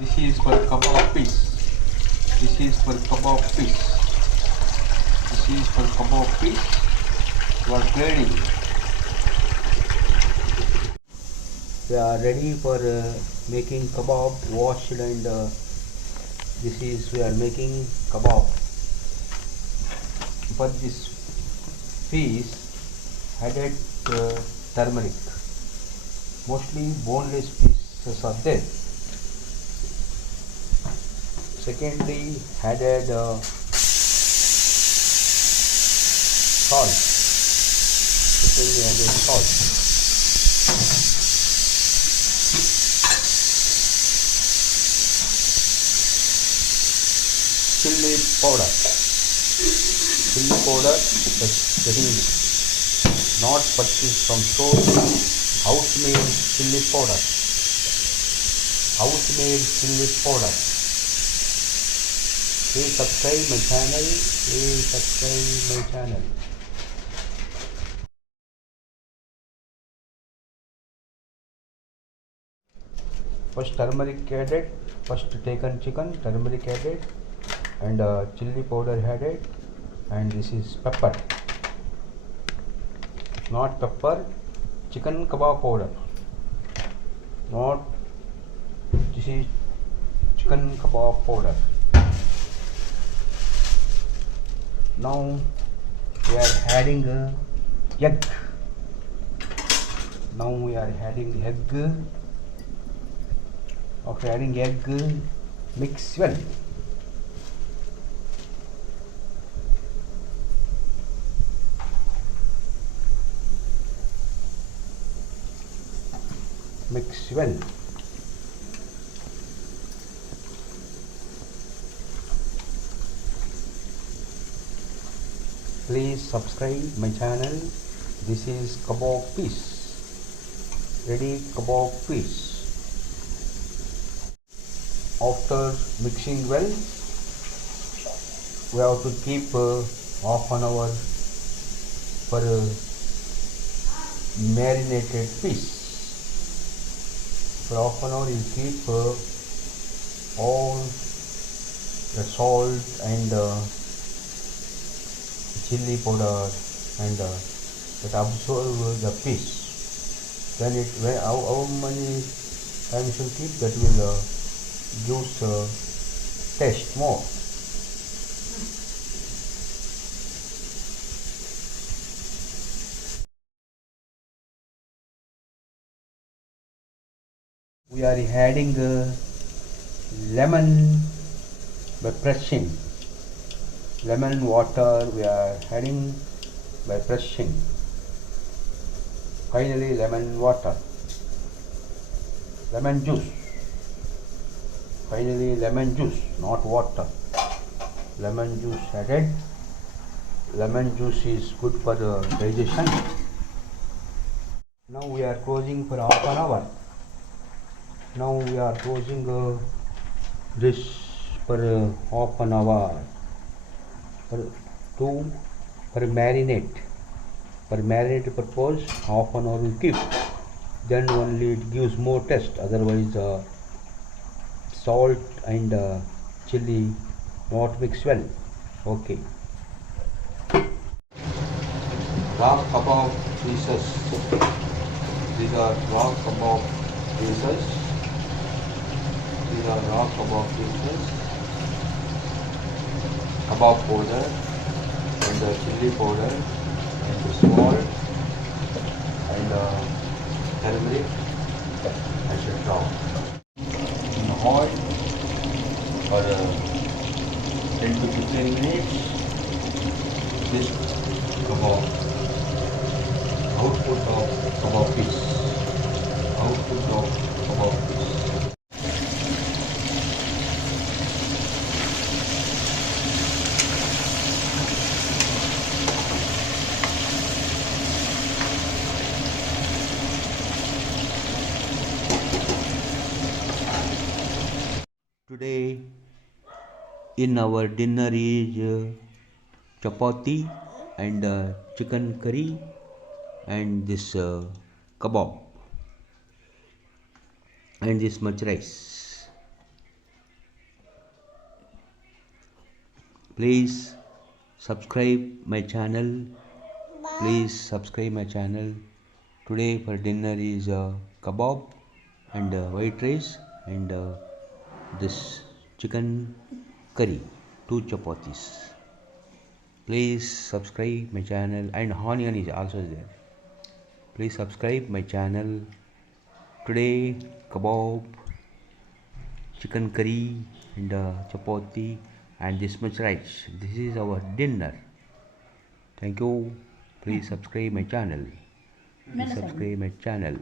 This is for kebab piece. This is for kebab piece. This is for kebab piece. You are ready. We are ready for making kebab. Washed and this is we are making kebab. For this piece, added turmeric. Mostly boneless pieces are there. Secondly, added salt. Secondly, added salt. Chili powder. Chili powder that is not purchased from store. House-made chili powder. House-made chili powder. Please subscribe my channel. Please subscribe my channel. First turmeric added. First taken chicken, turmeric added, and chili powder added, and this is pepper. Not pepper, chicken kebab powder. Not this is chicken kebab powder. Now we are adding egg. Now we are adding egg. After adding egg, mix well. Mix well. Please subscribe my channel. This is kebab piece. Ready kebab piece. After mixing well, we have to keep half an hour for marinated piece. For half an hour you keep all the salt and chili powder and that absorb the fish. Then how many times you keep, that will gives taste more. We are adding lemon by pressing. Lemon water we are adding by pressing. Finally, lemon water. Lemon juice. Finally, lemon juice, not water. Lemon juice added. Lemon juice is good for the digestion. Now we are closing for half an hour. Now we are closing this for half an hour. For marinate. For marinate purpose, half an hour we keep. Then only it gives more taste. Otherwise, salt and chili not mix well. Okay. Raw kebab pieces. These are raw kebab pieces. These are raw kebab pieces. Kebab powder and the chili powder and the salt and turmeric, etc. In oil for 10 to 15 minutes. This kebab, output of kebab piece, output of kebab piece. Today in our dinner is chapati and chicken curry and this kebab and this much rice. Please subscribe my channel. Please subscribe my channel. Today for dinner is kebab and white rice and this chicken curry, 2 chapatis. Please subscribe my channel, and onion is also there. Please subscribe my channel. Today kebab, chicken curry and chapati and this much rice. This is our dinner. Thank you. Please subscribe my channel. Please subscribe my channel.